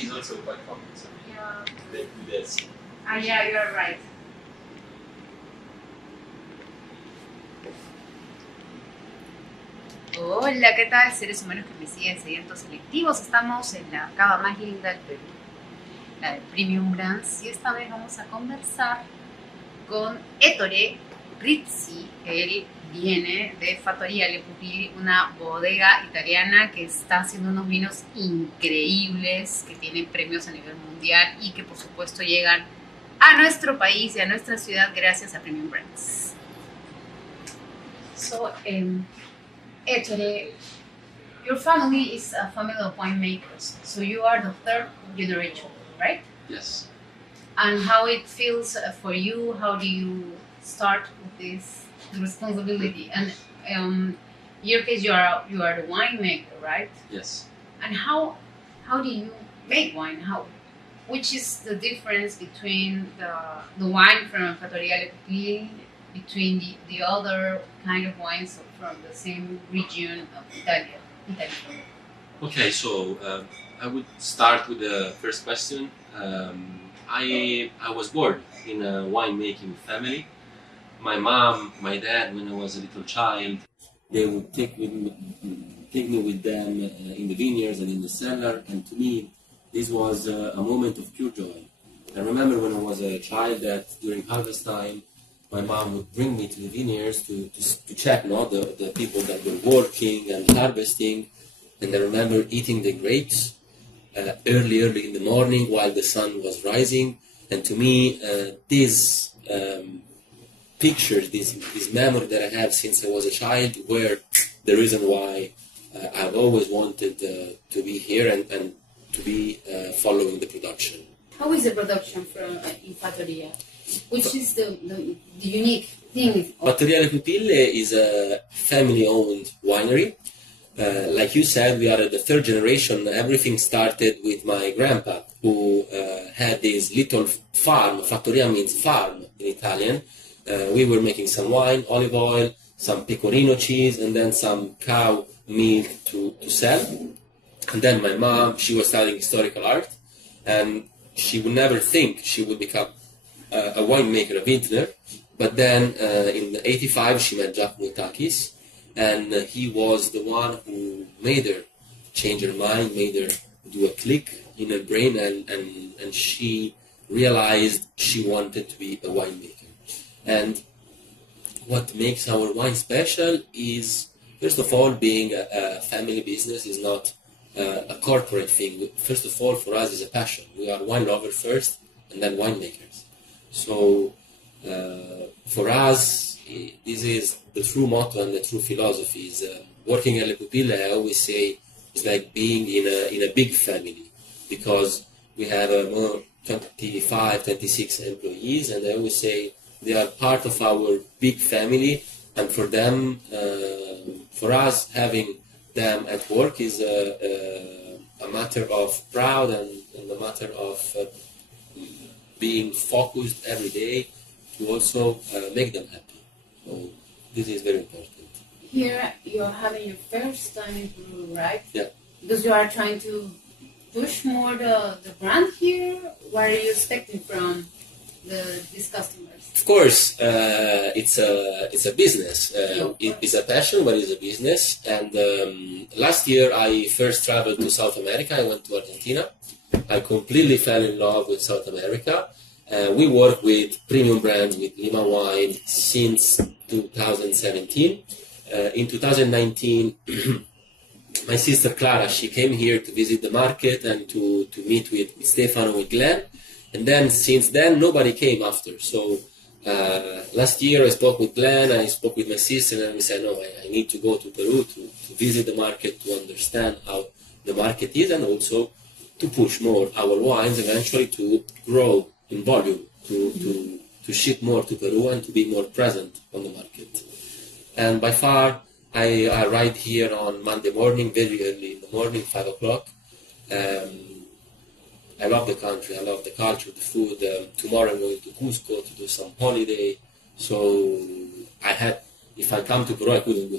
It's also quite common. So Yeah. they do this. Yeah, you're right. Hola, ¿qué tal, seres humanos que me siguen sedientos selectivos? Estamos en la cava más linda del Perú, la de Premium Brands, y esta vez vamos a conversar con Ettore Rizzi. Él viene de Fattoria, Pupille, una bodega italiana que está haciendo unos vinos increíbles, que tienen premios a nivel mundial y que por supuesto llegan a nuestro país y a nuestra ciudad gracias a Premium Brands. So, Ettore, your family is a family of winemakers, so you are the third generation, right? Yes. And how it feels for you? How do you start with this responsibility? And in your case, you are the winemaker, right? Yes. And how do you make wine? Which is the difference between the wine from Fattoria Pupille, between the other kind of wines from the same region of Italy? Okay, so I would start with the first question. I was born in a winemaking family. My mom, my dad, when I was a little child, they would take me with them in the vineyards and in the cellar, and to me, this was a moment of pure joy. I remember when I was a child that during harvest time, my mom would bring me to the vineyards to check the people that were working and harvesting, and I remember eating the grapes early in the morning while the sun was rising, and to me, these pictures, this memory that I have since I was a child, were the reason why I've always wanted to be here and to be following the production. How is the production from in Fattoria? Which is the unique thing? Fattoria Pupille is a family-owned winery. Like you said, we are the third generation. Everything started with my grandpa, who had this little farm. Fattoria means farm in Italian. We were making some wine, olive oil, some pecorino cheese, and then some cow milk to sell. And then my mom, she was studying historical art, and she would never think she would become a winemaker, a vintner. But then in '85, she met Giacomo Takis, and he was the one who made her change her mind, made her do a click in her brain, and she realized she wanted to be a winemaker. And what makes our wine special is, first of all, being a family business is not a corporate thing. First of all, for us, is a passion. We are wine lovers first, and then winemakers. So for us, this is the true motto and the true philosophy. Is working at Le Pupille, I always say, is like being in a big family, because we have 25, 26 employees, and I always say they are part of our big family, and for them, for us, having them at work is a matter of pride and a matter of being focused every day to also make them happy. So this is very important. Here you're having your first time in Peru, right? Yeah. Because you are trying to push more the brand here. What are you expecting from these customers? Of course, it's a business. It's a passion, but it's a business. And last year, I first traveled to South America. I went to Argentina. I completely fell in love with South America. We work with premium brands, with Lima Wine, since 2017. In 2019, my sister Clara, she came here to visit the market and to meet with Stefano, with Glenn. And then, since then, nobody came after. So last year I spoke with Glenn, I spoke with my sister, and we said, no, I need to go to Peru to visit the market, to understand how the market is, and also to push more our wines, eventually to grow in volume, to ship more to Peru and to be more present on the market. And by far, I arrived here on Monday morning, very early in the morning, 5 o'clock. I love the country, I love the culture, the food. Tomorrow I'm going to Cusco to do some holiday. So if I come to Peru, I couldn't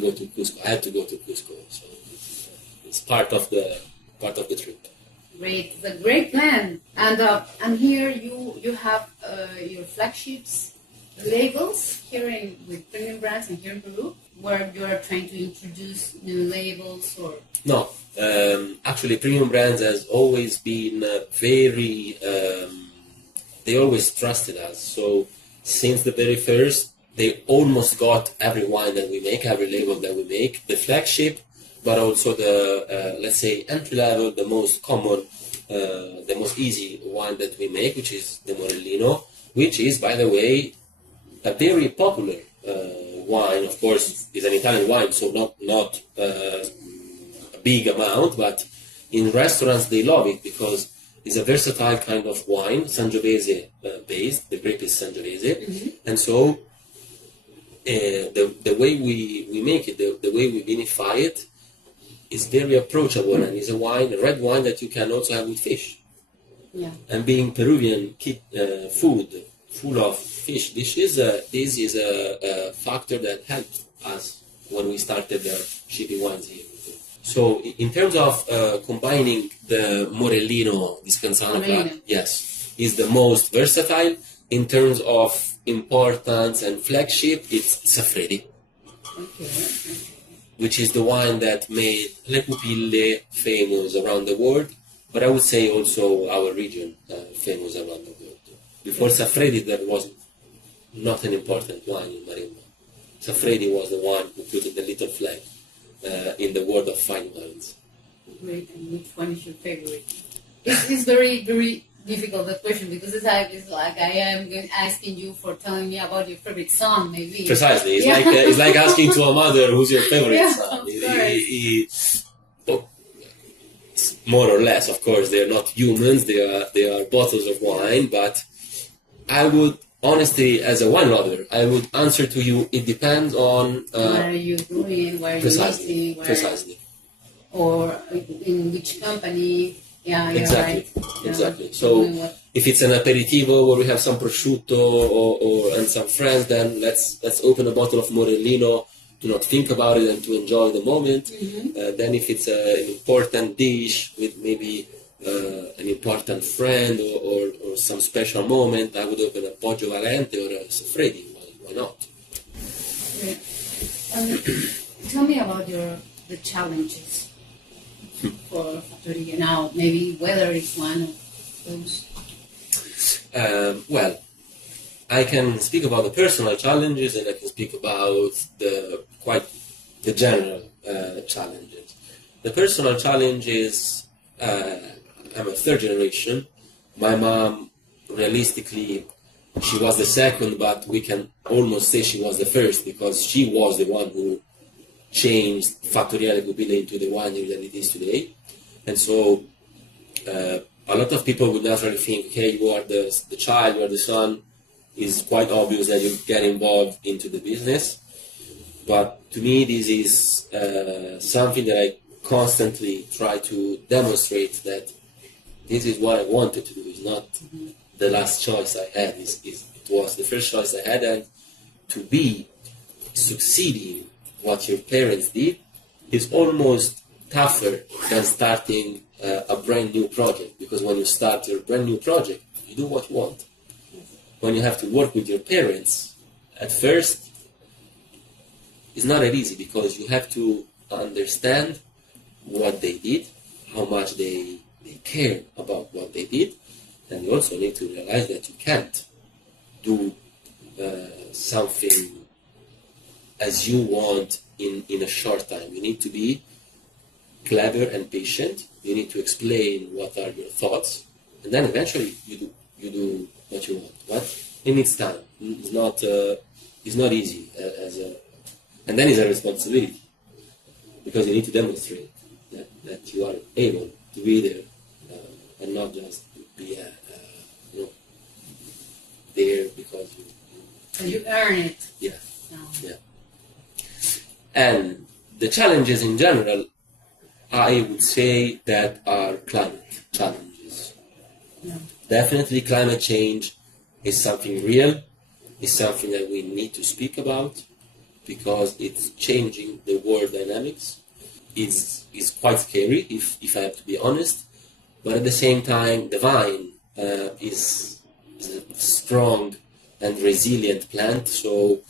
go to Cusco. I had to go to Cusco. So it's part of the trip. Great, it's a great plan. And here you have your flagships labels here with premium brands and here in Peru, where you are trying to introduce new labels or No, actually, premium brands has always been very. They always trusted us. So since the very first, they almost got every wine that we make, every label that we make, the flagship, but also the let's say entry level, the most common, the most easy wine that we make, which is the Morellino, which is, by the way, a very popular wine. Of course, is an Italian wine, so not a big amount, but in restaurants they love it because it's a versatile kind of wine, Sangiovese based. The grape is Sangiovese, and so the way we make it, the way we vinify it, is very approachable, and is a wine, a red wine that you can also have with fish. yeah. And being Peruvian food full of fish dishes, this is a factor that helped us when we started shipping wines here. So in terms of combining the Morellino, Dispensano, yes, is the most versatile. In terms of importance and flagship, it's Saffredi, which is the wine that made Le Pupille famous around the world, but I would say also our region famous around the world. Before Saffredi, there was not an important wine in Marimba. Saffredi was the one who put in the little flag in the world of fine wines. Great, and which one is your favorite? It's very, very difficult, that question, because it's like I am asking you for telling me about your favorite song, maybe. Precisely. It's like asking to a mother who's your favorite song. More or less, of course, they are not humans, they are bottles of wine, but I would, honestly, as a wine lover, I would answer to you, it depends on... what are you doing, where are you eating, precisely. Or in which company. Yeah, exactly, right. Exactly. So if it's an aperitivo where we have some prosciutto and some friends, then let's open a bottle of Morellino, to not think about it and to enjoy the moment. Then if it's an important dish with maybe an important friend or some special moment, I would open a Poggio Valente or a Saffredi. Why not? Yeah. Tell me about the challenges for Fattoria now. Maybe weather is one of those. Well, I can speak about the personal challenges and I can speak about the general challenges. The personal challenge is I'm a third generation. My mom, realistically, she was the second, but we can almost say she was the first because she was the one who changed Fattoria Pupille into the winery that it is today. And so a lot of people would naturally think, okay, you are the child, you are the son. It's quite obvious that you get involved into the business. But to me, this is something that I constantly try to demonstrate that this is what I wanted to do. It's not the last choice I had. It was the first choice I had. And to be succeeding what your parents did is almost tougher than starting a brand new project. Because when you start your brand new project, you do what you want. When you have to work with your parents, at first, it's not that easy because you have to understand what they did, how much they care about what they did, and you also need to realize that you can't do something as you want in a short time. You need to be clever and patient. You need to explain what are your thoughts, and then eventually you do what you want. But it needs time. It's not easy and then it's a responsibility because you need to demonstrate that you are able to be there and not just be there because you earn it. Yeah. Yeah. And the challenges in general, I would say that are climate challenges. Yeah. Definitely climate change is something real, is something that we need to speak about because it's changing the world dynamics. It's quite scary, if I have to be honest, but at the same time, the vine is a strong and resilient plant. So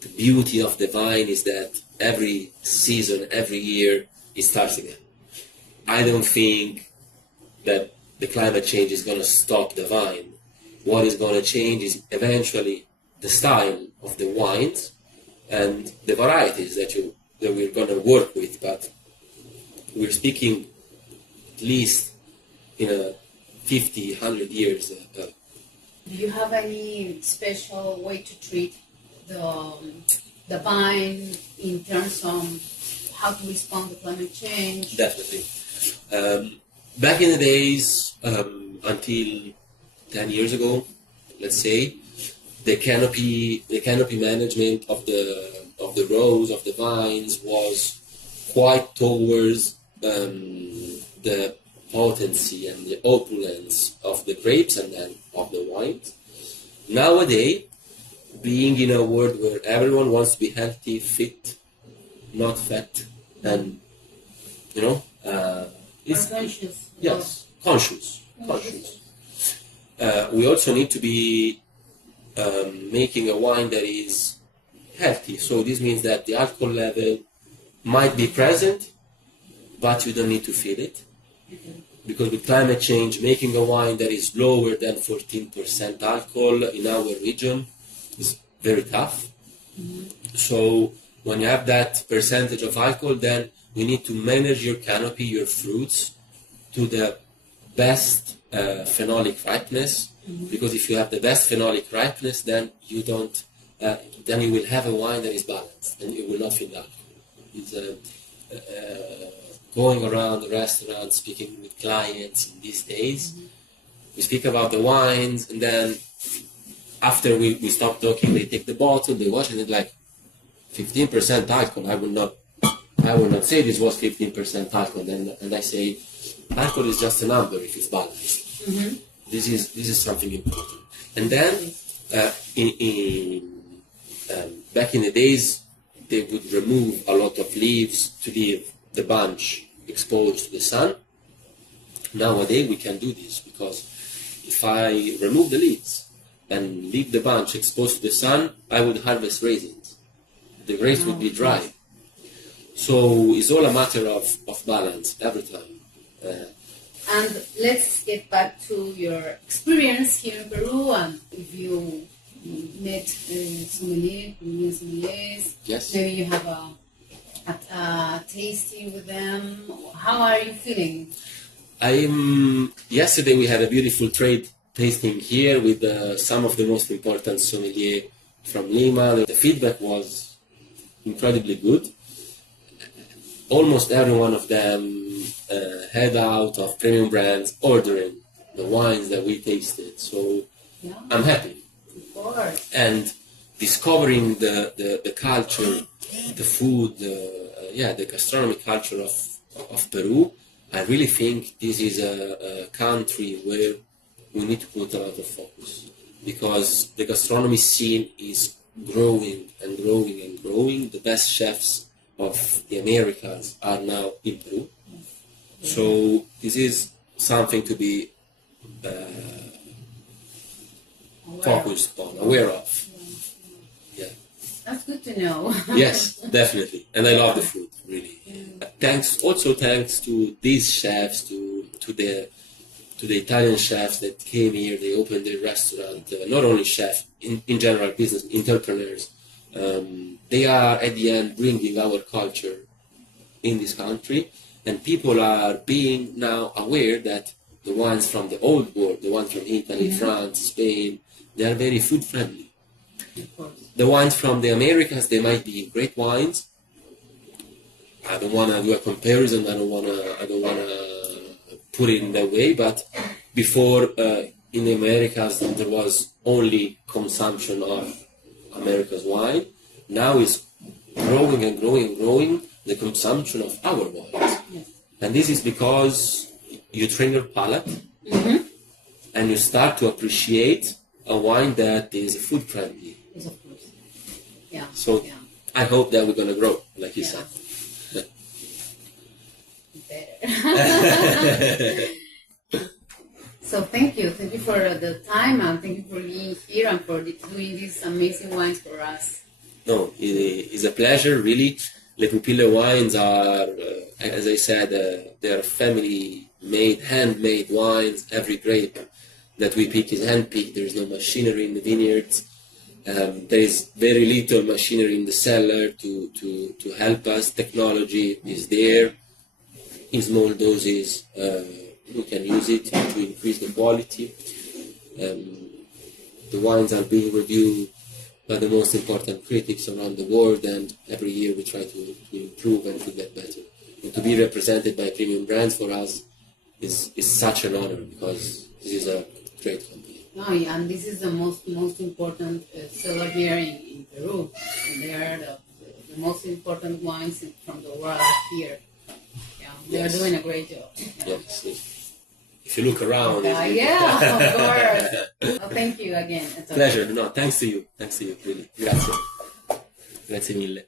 the beauty of the vine is that every season, every year, it starts again. I don't think that the climate change is going to stop the vine. What is going to change is eventually the style of the wines and the varieties that we're going to work with. But we're speaking at least in a 50, 100 years. Do you have any special way to treat the vine in terms of how to respond to climate change? Definitely. Back in the days, until 10 years ago, let's say, the canopy management of the rows of the vines was quite towards the potency and the opulence of the grapes and then of the wines. Nowadays, being in a world where everyone wants to be healthy, fit, not fat, and it's conscious. Yes, conscious. We also need to be making a wine that is healthy. So this means that the alcohol level might be present, but you don't need to feel it. Because with climate change, making a wine that is lower than 14% alcohol in our region is very tough. So when you have that percentage of alcohol, then you need to manage your canopy, your fruits, to the best phenolic ripeness. Because if you have the best phenolic ripeness, then you don't. Then you will have a wine that is balanced, and you will not feel alcohol. It's going around the restaurant, speaking with clients in these days. We speak about the wines, and then after we stop talking, they take the bottle, they wash it, and it's like 15% alcohol. I will not say this was 15% alcohol. And I say, alcohol is just a number if it's balanced. This is something important. And then back in the days, they would remove a lot of leaves to leave the bunch exposed to the sun. Nowadays we can do this because if I remove the leaves and leave the bunch exposed to the sun, I would harvest raisins. The grapes would be dry. So it's all a matter of balance every time. And let's get back to your experience here in Peru, and if you met Peruvian sommeliers, yes. Maybe you have a tasting with them. How are you feeling? Yesterday we had a beautiful trade tasting here with some of the most important sommeliers from Lima. The feedback was incredibly good. Almost every one of them head out of premium brands ordering the wines that we tasted. So yeah. I'm happy. Of course. And discovering the culture, the food, the gastronomy culture of Peru, I really think this is a country where we need to put a lot of focus, because the gastronomy scene is growing and growing and growing. The best chefs of the Americas are now in Peru. So this is something to be focused on, aware of. Yeah. That's good to know. Yes, definitely. And I love the food, really. Thanks to these chefs, to the Italian chefs that came here. They opened their restaurant. Not only chefs, in general, business entrepreneurs. They are at the end bringing our culture in this country, and people are being now aware that the wines from the old world, the ones from Italy, France, Spain, they are very food friendly. Of course. The wines from the Americas, they might be great wines. I don't want to do a comparison. I don't want to put it in that way. But before, in the Americas, there was only consumption of America's wine. Now it's growing and growing and growing the consumption of our wines. Yes. And this is because you train your palate and you start to appreciate a wine that is food friendly. Yes, of course. Yeah. So I hope that we're going to grow, like you said. Better. So thank you for the time, and thank you for being here and for doing these amazing wines for us. No, it's a pleasure, really. Le Pupille wines are, as I said, they are family-made, handmade wines. Every grape that we pick is hand-picked. There is no machinery in the vineyards. There is very little machinery in the cellar to help us. Technology is there. In small doses, we can use it to increase the quality. The wines are being reviewed by the most important critics around the world, and every year we try to improve and to get better. And to be represented by premium brands for us is such an honor, because this is a great company. Oh, yeah, and this is the most important cellar here in Peru. And they are the most important wines from the world here. Yeah, they are doing a great job. Yeah. Yes. If you look around. Yeah, of course. Well, thank you again. Pleasure. No, thanks to you. Thanks to you, really. Grazie. Grazie mille.